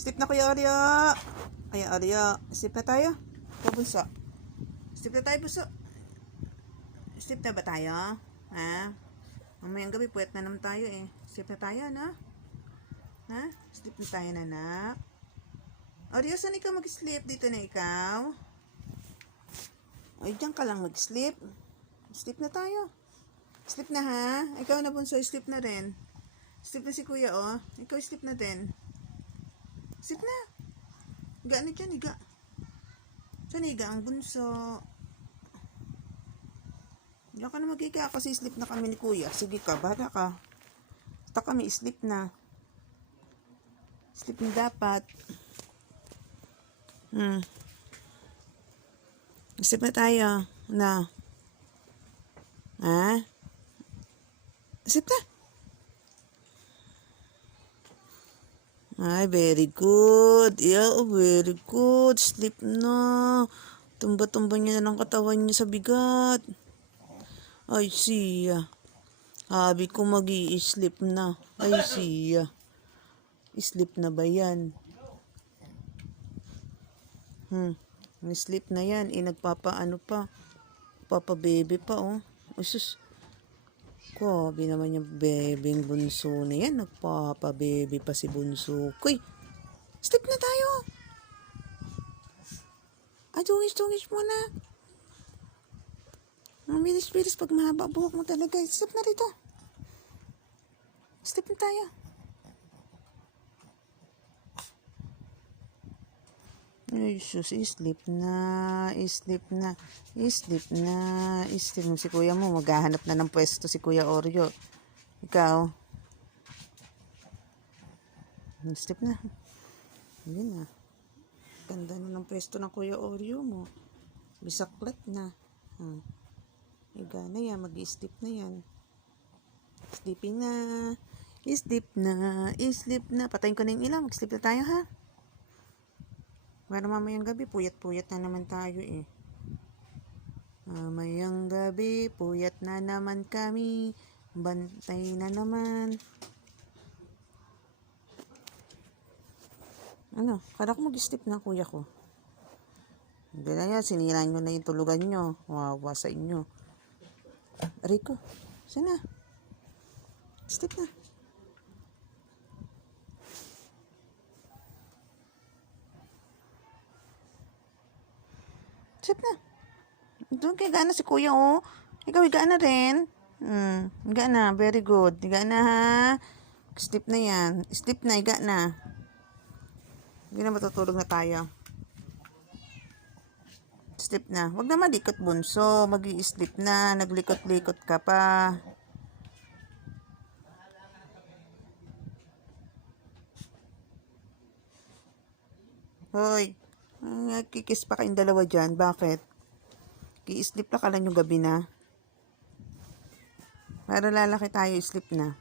Sleep na Kuya Oreo. Kuya Oreo. Sleep na tayo. Ikaw bunso. Sleep na tayo bunso. Sleep na ba tayo? Ha? Mamayang gabi puwet na naman tayo eh. Sleep na tayo na? Ha? Sleep na tayo na anak. Oreo, saan ikaw mag-sleep? Dito na ikaw? Ay, diyan ka lang mag-sleep. Sleep na tayo. Sleep na ha? Ikaw na bunso, sleep na rin. Sleep na si kuya oh. Ikaw sleep na din. Sleep na. Higa na dyan, higa. Saan higa ang bunso? Diyan ka na mag-higa kasi sleep na kami ni kuya. Sige ka, bahala ka. Basta kami, sleep na. Sleep na dapat. Sleep na tayo. Na. Ha? Sleep na. Ay, very good. Yeah, very good. Sleep na. Tumba-tumba niya na ng katawan niya sa bigat. Ay, siya. Habi ko mag-i-sleep na. Ay, siya. Sleep na ba yan? Sleep na yan. Nagpapaano pa. Papa-baby pa, oh. Usus. Grabe naman yung bebeng bunso na yan. Nagpapa-baby pa si bunso. Kuy, sleep na tayo. Dungis-dungis mo na. Bilis-bilis pag mahaba buhok mo talaga. Sleep na rito. Sleep na tayo. Ay, sus, sleep na. Sleep na. Sleep na. Sleep na. Si kuya mo, maghahanap na ng pwesto si Kuya Oreo. Ikaw. Sleep na. Hindi na. Ganda na ng pwesto ng Kuya Oreo mo. Bisaklat na. Higa na yan. Mag-sleep na yan. Sleeping na. Sleep na. Sleep na. Patayin ko na yung ilaw. Mag-sleep na tayo ha. Para mamayang gabi, puyat-puyat na naman tayo eh. Mamayang gabi, puyat na naman kami. Bantay na naman. Ano? Kala ko mag-sleep na kuya ko. Hindi na yan, sinira nyo na yung tulugan nyo. Wawa sa inyo. Rico, sana? Sleep na. Sleep na. Doon kay higa na si kuya oh. Ikaw higa na rin. Higa na. Very good. Higa na ha. Sleep na yan. Sleep na. Higa na. Hindi na matutulog na tayo. Sleep na. Huwag na malikot bunso. Mag-i-sleep na. Naglikot-likot ka pa. Hoy. Kikis pa kayong dalawa dyan. Bakit? Ki-sleep na ka lang yung gabi na. Para lalaki tayo, sleep na.